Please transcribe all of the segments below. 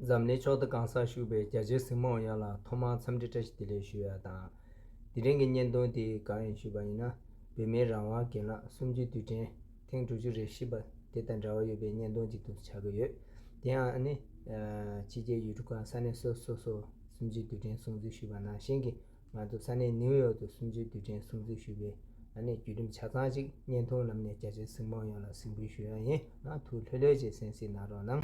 Zamne chod kansa shube jaje simo yala thoma samde tach dile shuya da direnge nyendo de kain shuba ina be me rawa kela sumji tuten thing tuju re shiba tetan rawa yobe nyendo ji tu chago ye dia ane chije yuruka sane so sumji tuten sumji shuba na shingi ma to sane new york to sumji tuten sumji shube ane gyudim chataji nyendo namne jaje simo yala simbu shuya ye na tu leleje sensi naro nang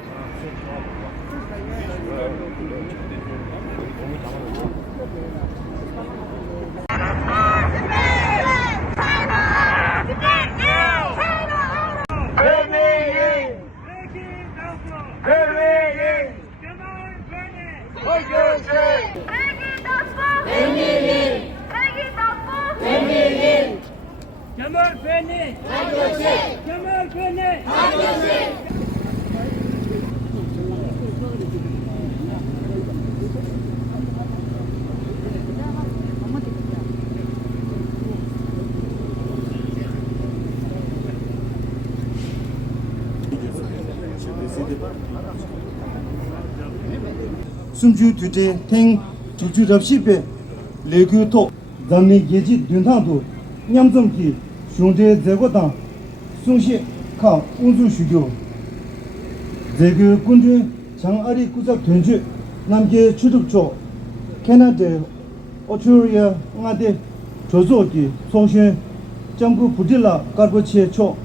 Kemal Beni! Kemal Beni! Sumju tuje teng tuju rapshipe legu to zamni geji duntang to nyamzom ki shungde zego tang sungshe ka unzu shugyo zego kunde chang ari kuzak tunju namge chuduk cho Canada Australia ngade chozo ki songshen jamgu pudila karbo che cho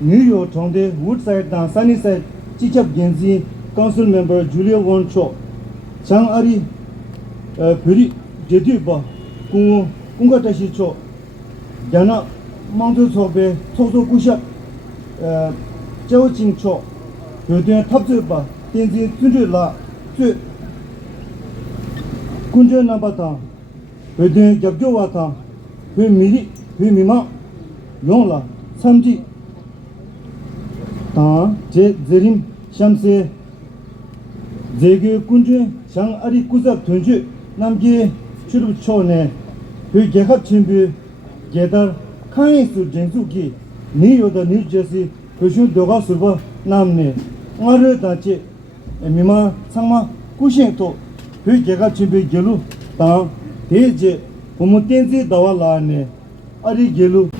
New York chongde Woodside dan Sunnyside chichap genzi council member Julia Won cho chang ari peri jedu ba kunga tashi cho yana mangzo sobe soso kusha jao jing cho yoduen tabzo ba tenzi tunju la zu kunjo namba tang yoduen gyabjo wa tang hui miri hui mima yong la samji tang je zerim shamse zege kunjo shang ari kuzak tunju namgi churub cho ne hui gyakab chimbu gedar kanyi su jengsu ki New York da New Jersey kushu doga surba namne ngare dache mima sangma kushen to hui gyakab chimbu gelu tang deje umu tenzi dawa la ne ari gelu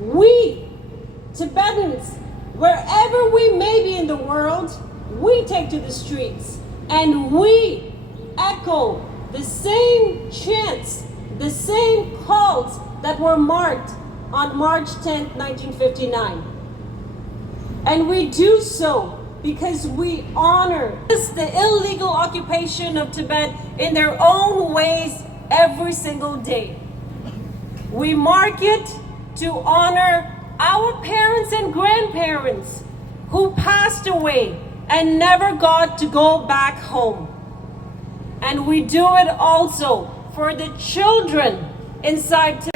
We, Tibetans, wherever we may be in the world, we take to the streets and we echo the same chants, the same calls that were marked on March 10th, 1959. And we do so because we honor the illegal occupation of Tibet in their own ways every single day. We mark it to honor our parents and grandparents who passed away and never got to go back home. And we do it also for the children inside Tibet.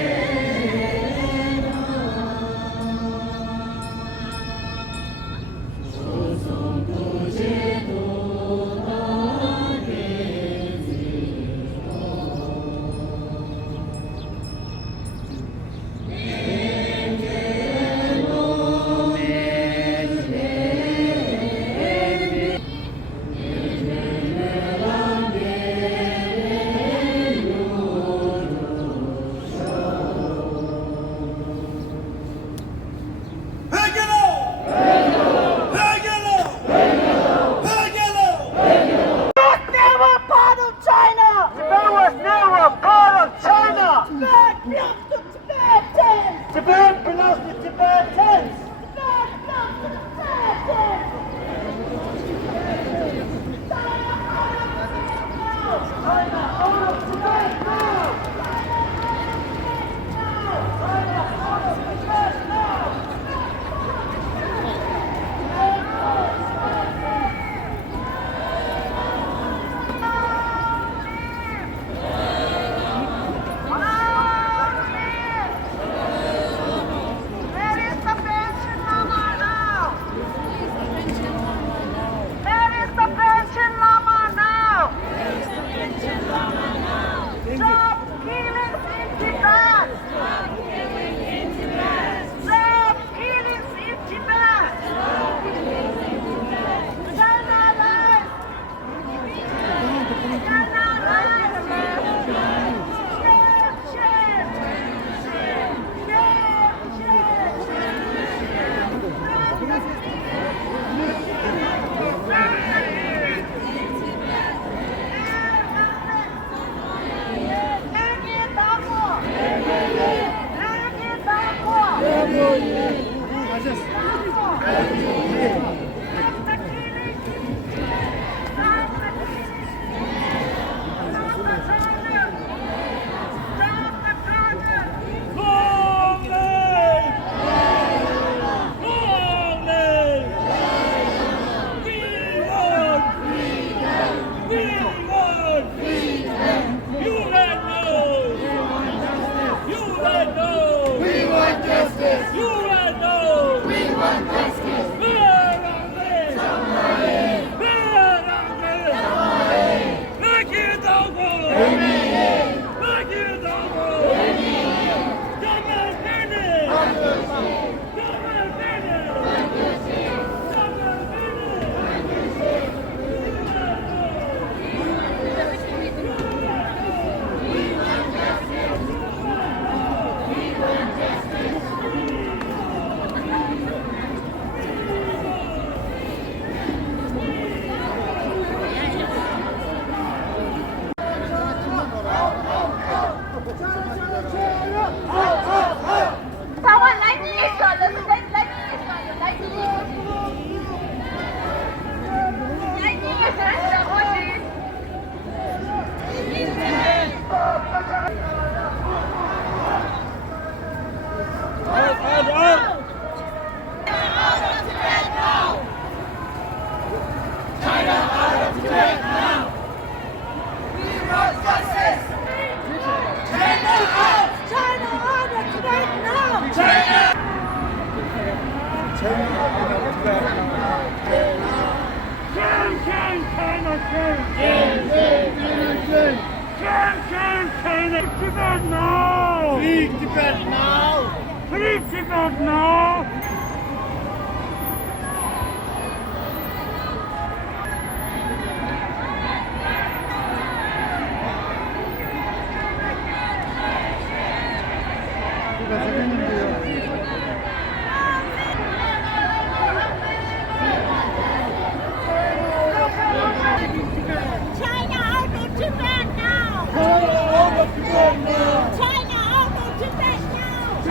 Tibet now! Free Tibet now! Free Tibet now! China out of Tibet now! China out of Tibet now! China out of Tibet now!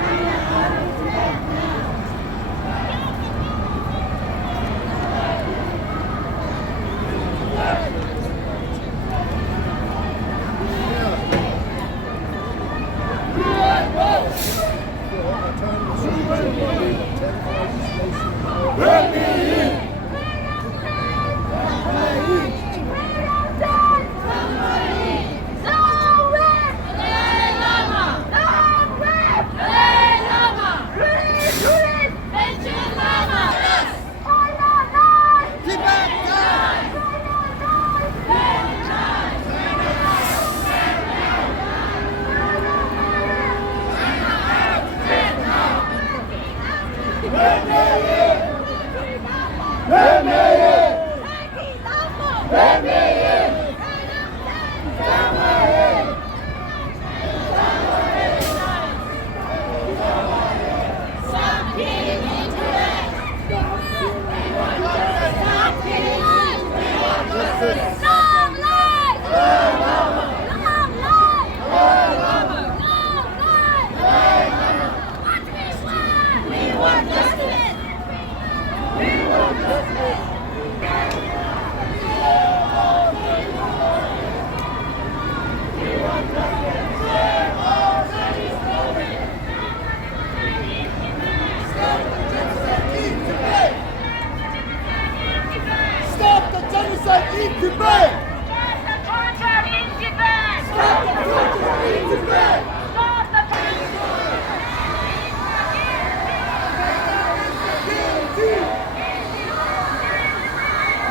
Stop the genocide in Tibet! Stop the torture in Tibet! Stop the torture in Tibet! Stop the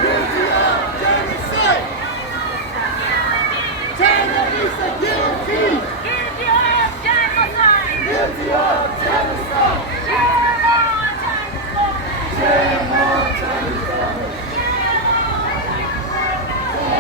Guilty of genocide! China is a guilty! Guilty of genocide! Guilty of genocide! Shame on Chinese government! Shame on Chinese government! Shame on Chinese government!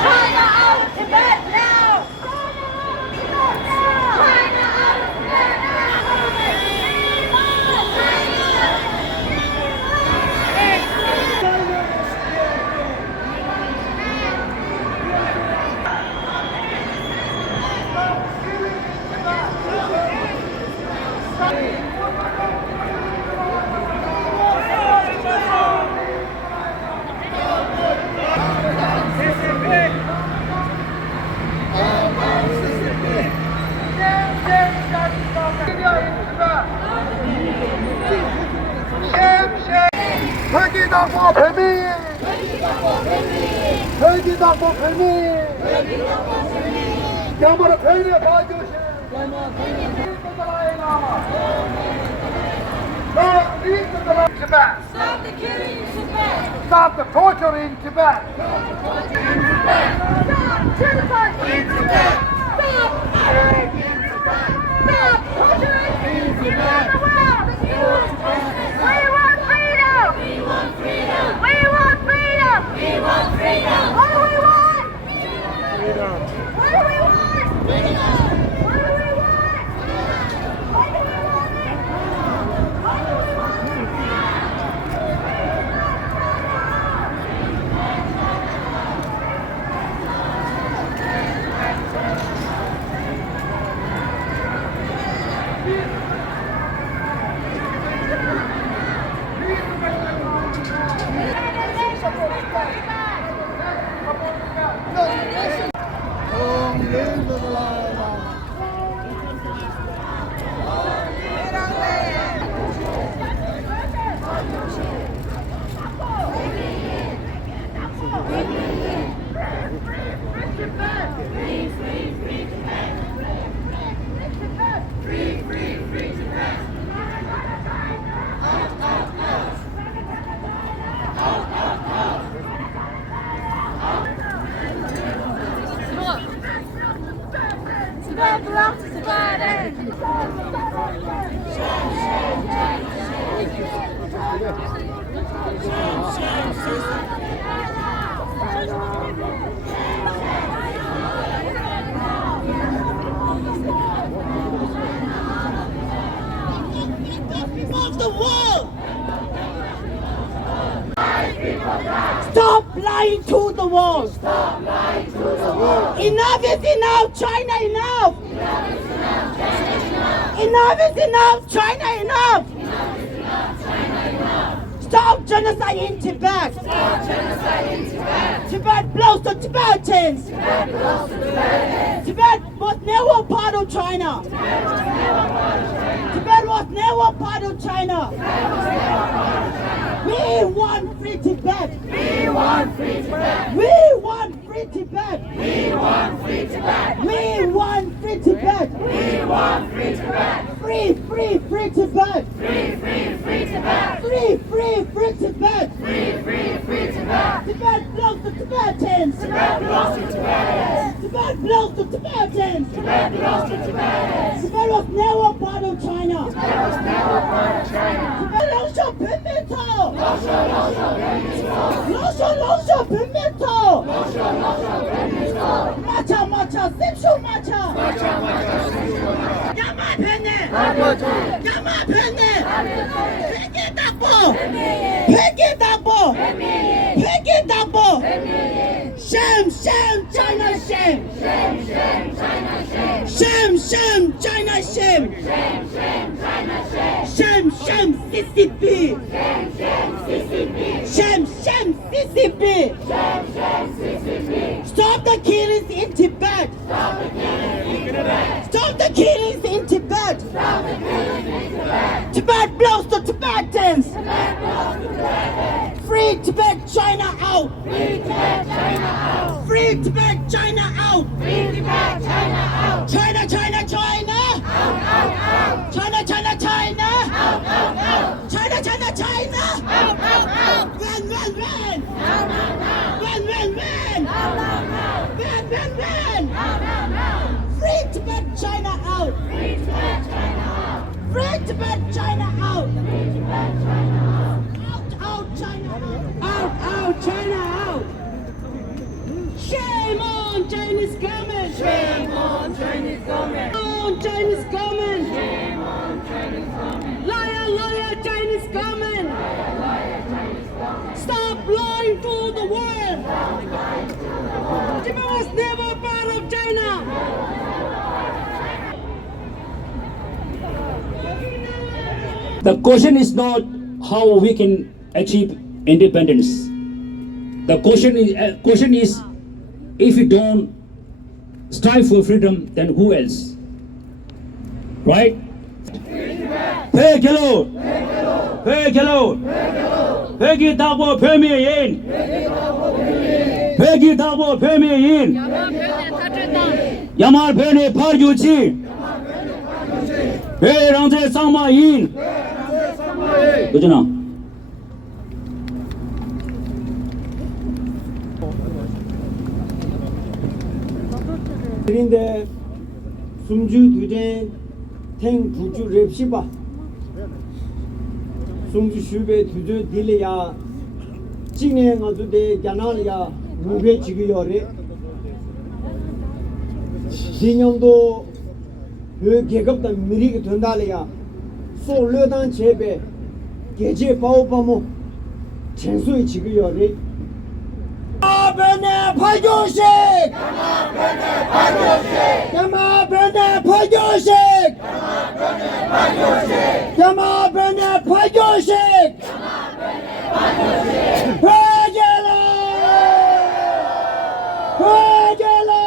China out of Tibet now! China out of Tibet 회기당보 배미! 회기당보 배미! 야마라 배미에 가져오시! Tibet. Stop the killing in Tibet! Stop the torture in Tibet. Stop genocide in Tibet! Stop murdering in Tibet! Stop torturing in Tibet! The world! We want freedom! We want freedom! We want freedom! We want freedom! What do we want? Freedom! What do we want? Freedom! What do we want? What do we want? What do we want? Tibet belongs to Tibetan! Of the world! Stop lying to the world! Stop lying to the world! Enough is enough, China enough! Enough is enough, China enough! Stop genocide in Tibet! Stop genocide in Tibet! Tibet belongs to Tibetans! Tibet belongs to Tibetans! Tibet was never part of China! Tibet was never part of China! We want free Tibet! We want free Tibet! We want free Tibet! We want free Tibet! We want free Tibet! We want free Tibet! Free, free, free Tibet! Free, free, free Tibet! Free, free, free Tibet! Free, free, free Tibet! Tibet belongs to Tibetans! Tibet belongs to Tibetans! Tibet belongs to Tibetans! Tibet belongs to Tibetans! Tibet was never part of China! Tibet was never part of China! Tibet 老小平民头！老小平民头！마차 셉쇼 마차 야마 팬네 베개 닭보 shame China shame shame China shame shame CCP shame CCP stop the killings in Tibet stop the killings in Tibet Tibet belongs to Tibetans free Tibet China out! Free Tibet, China out! Free Tibet, China out! Free Tibet, China out! China, China, China! Out, out, out! China, China, China! Out, out, out! China, China, China! Out, out, out! When, when, when! Now, now, now! When, when, when! Now, now, now! When, when, when! Now, now, now! Free Tibet, China out! Free Tibet, China out! Free Tibet, China out! Free Tibet, China out! Out, out, China out! Out, out, China out! Shame on Chinese government! Shame on Chinese government! On Chinese government! Shame on Chinese government! Liar, liar, Chinese government! Liar, liar, Chinese government! Stop lying to the world! Stop lying to the world! Tibet was never part of China! The question is not how we can achieve independence. The question is if we don't strive for freedom, then who else? Right? Pay hello. Pay hello. Pay double pay me in. Pay double pay me in. Yamar pay ne par yu chi. Pay rang zhe sang ma yin. 刘军长。 그런데 숨주 두젠 탱 부주 랩시바 숨주 슈베 두주 딜레야 징행 어두데 야날야 무베 지기요레 진영도 그 계급다 미리게 된다래야 소르단 제베 계제 바오바모 전수의 지기요레 야마베네 파교식! 야마베네 파교식! 야마베네 파교식! 야마베네 파교식! 회계라! 회계라!